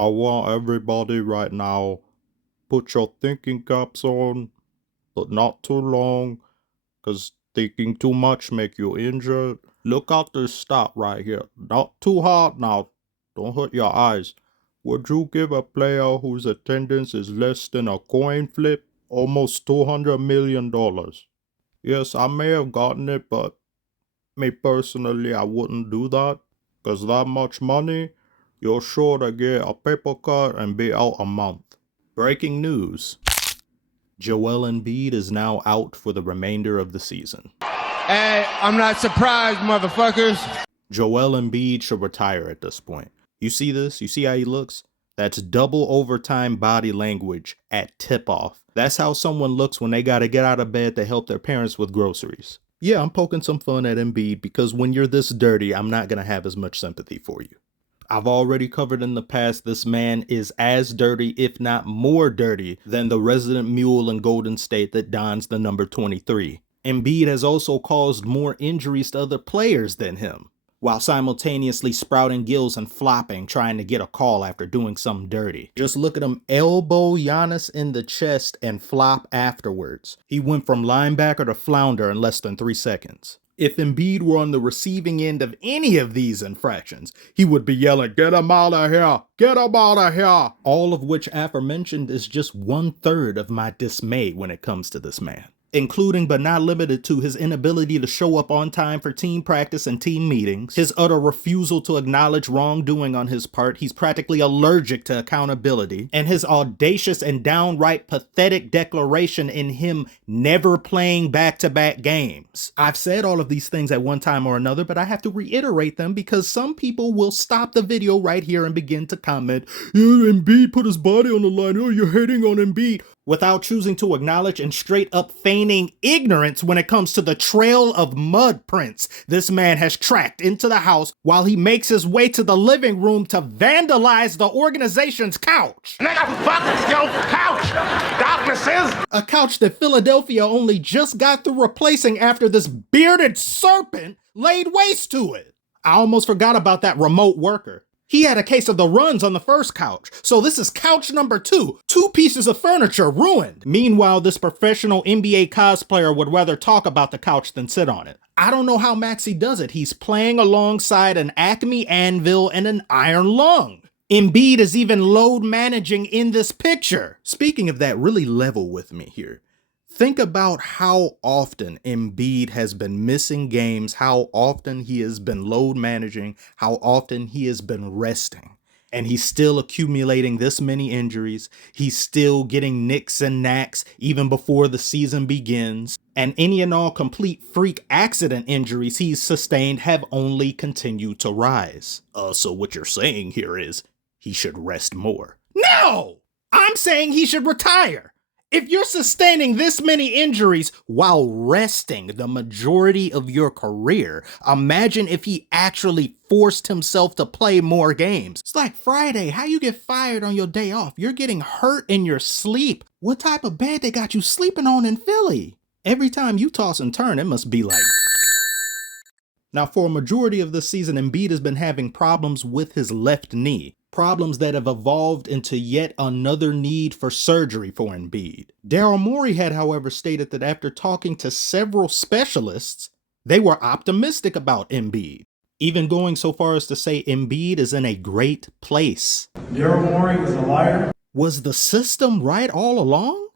I want everybody right now, put your thinking caps on, but not too long, cause thinking too much make you injured. Look at this stat right here. Not too hard now. Don't hurt your eyes. Would you give a player whose attendance is less than a coin flip almost $200 million? Yes, I may have gotten it, but me personally, I wouldn't do that. Cause that much money, you're sure to get a paper cut and be out a month. Breaking news. Joel Embiid is now out for the remainder of the season. Hey, I'm not surprised, motherfuckers. Joel Embiid should retire at this point. You see this? You see how he looks? That's double overtime body language at tip-off. That's how someone looks when they gotta get out of bed to help their parents with groceries. Yeah, I'm poking some fun at Embiid because when you're this dirty, I'm not gonna have as much sympathy for you. I've already covered in the past, this man is as dirty, if not more dirty, than the resident mule in Golden State that dons the number 23. Embiid has also caused more injuries to other players than him, while simultaneously sprouting gills and flopping, trying to get a call after doing something dirty. Just look at him elbow Giannis in the chest and flop afterwards. He went from linebacker to flounder in less than 3 seconds. If Embiid were on the receiving end of any of these infractions, he would be yelling, "Get him out of here! Get him out of here!" All of which aforementioned is just 1/3 of my dismay when it comes to this man, including but not limited to his inability to show up on time for team practice and team meetings, his utter refusal to acknowledge wrongdoing on his part, he's practically allergic to accountability, and his audacious and downright pathetic declaration in him never playing back-to-back games. I've said all of these things at one time or another, but I have to reiterate them because some people will stop the video right here and begin to comment, "Yeah, Embiid put his body on the line, oh, you're hating on Embiid," without choosing to acknowledge and straight up feigning ignorance when it comes to the trail of mud prints this man has tracked into the house while he makes his way to the living room to vandalize the organization's couch. Nigga, fuck your couch! Darknesses! A couch that Philadelphia only just got through replacing after this bearded serpent laid waste to it. I almost forgot about that remote worker. He had a case of the runs on the first couch, so this is couch number 2. 2 pieces of furniture ruined. Meanwhile, this professional NBA cosplayer would rather talk about the couch than sit on it. I don't know how Maxey does it. He's playing alongside an Acme anvil and an iron lung. Embiid is even load managing in this picture. Speaking of that, really level with me here. Think about how often Embiid has been missing games, how often he has been load managing, how often he has been resting. And he's still accumulating this many injuries. He's still getting nicks and knacks even before the season begins. And any and all complete freak accident injuries he's sustained have only continued to rise. So what you're saying here is he should rest more. No! I'm saying he should retire. If you're sustaining this many injuries while resting the majority of your career, imagine if he actually forced himself to play more games. It's like Friday, how you get fired on your day off? You're getting hurt in your sleep. What type of bed they got you sleeping on in Philly? Every time you toss and turn, it must be like... Now, for a majority of this season, Embiid has been having problems with his left knee. Problems that have evolved into yet another need for surgery for Embiid. Daryl Morey had, however, stated that after talking to several specialists, they were optimistic about Embiid, even going so far as to say Embiid is in a great place. Daryl Morey was a liar. Was the system right all along?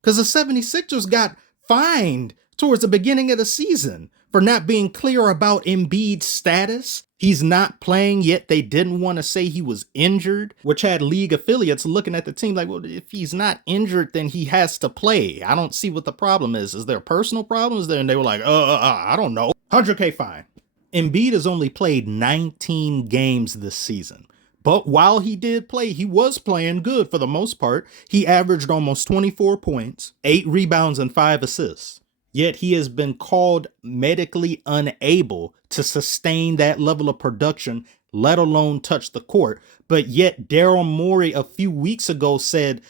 Because the 76ers got fined towards the beginning of the season for not being clear about Embiid's status. He's not playing, yet they didn't want to say he was injured, which had league affiliates looking at the team like, well, if he's not injured, then he has to play. I don't see what the problem is. Is there personal problems there? And they were like, I don't know. 100K fine. Embiid has only played 19 games this season. But while he did play, he was playing good for the most part. He averaged almost 24 points, 8 rebounds, and 5 assists. Yet he has been called medically unable to sustain that level of production, let alone touch the court. But yet Daryl Morey a few weeks ago said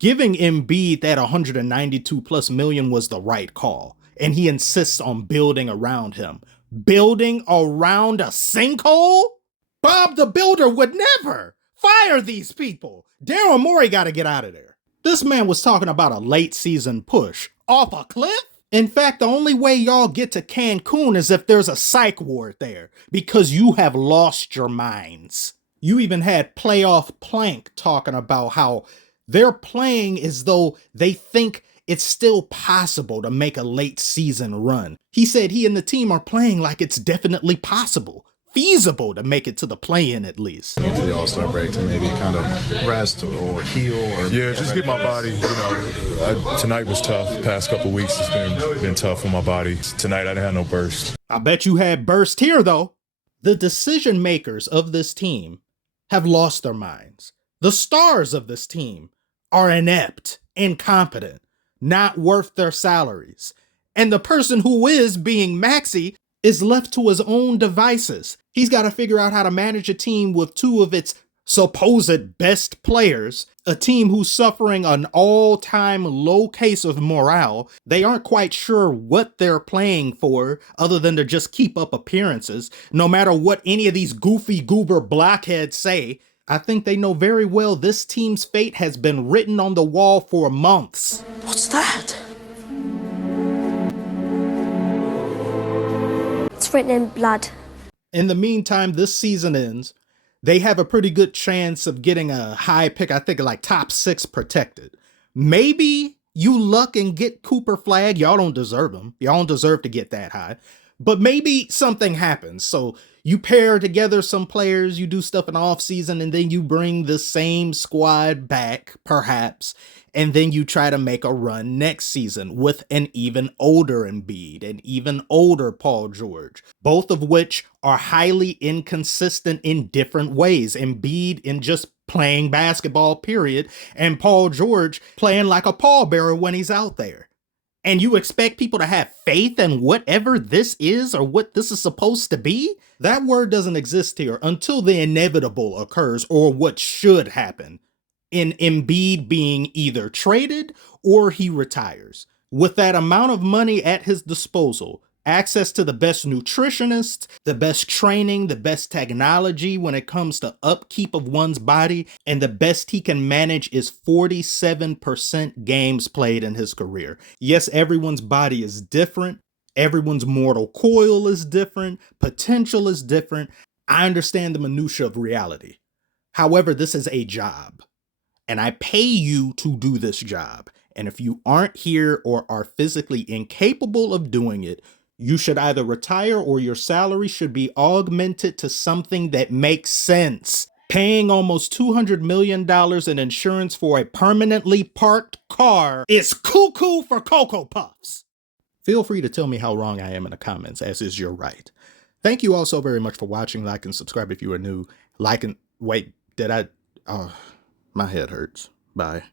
giving Embiid that 192 plus million was the right call. And he insists on building around him. Building around a sinkhole? Bob the Builder would never. Fire these people. Daryl Morey got to get out of there. This man was talking about a late season push. Off a cliff? In fact, the only way y'all get to Cancun is if there's a psych ward there, because you have lost your minds. You even had Playoff Plank talking about how they're playing as though they think it's still possible to make a late season run. He said he and the team are playing like it's definitely possible, feasible to make it to the play-in at least. Into the All-Star break to maybe kind of rest or heal. Yeah, just get my body, tonight was tough. Past couple weeks it's been tough on my body. Tonight I didn't have no burst. I bet you had burst here though. The decision makers of this team have lost their minds. The stars of this team are inept, incompetent, not worth their salaries. And the person who is being Maxey is left to his own devices. He's got to figure out how to manage a team with two of its supposed best players, a team who's suffering an all-time low case of morale. They aren't quite sure what they're playing for other than to just keep up appearances, no matter what any of these goofy goober blockheads say. I think they know very well this team's fate has been written on the wall for months. What's that? It's written in blood. In the meantime, this season ends. They have a pretty good chance of getting a high pick, I think like top 6 protected. Maybe you luck and get Cooper Flag. Y'all don't deserve him. Y'all don't deserve to get that high. But maybe something happens. So you pair together some players, you do stuff in the offseason, and then you bring the same squad back, perhaps, and then you try to make a run next season with an even older Embiid, an even older Paul George, both of which are highly inconsistent in different ways. Embiid in just playing basketball, period, and Paul George playing like a pallbearer when he's out there. And you expect people to have faith in whatever this is or what this is supposed to be? That word doesn't exist here until the inevitable occurs, or what should happen, in Embiid being either traded or he retires. With that amount of money at his disposal, access to the best nutritionists, the best training, the best technology when it comes to upkeep of one's body, and the best he can manage is 47% games played in his career. Yes, everyone's body is different. Everyone's mortal coil is different. Potential is different. I understand the minutia of reality. However, this is a job, and I pay you to do this job. And if you aren't here or are physically incapable of doing it, you should either retire or your salary should be augmented to something that makes sense. Paying almost $200 million in insurance for a permanently parked car is cuckoo for Cocoa Puffs. Feel free to tell me how wrong I am in the comments, as is your right. Thank you all so very much for watching. Like and subscribe if you are new. Wait, did I? Oh, my head hurts. Bye.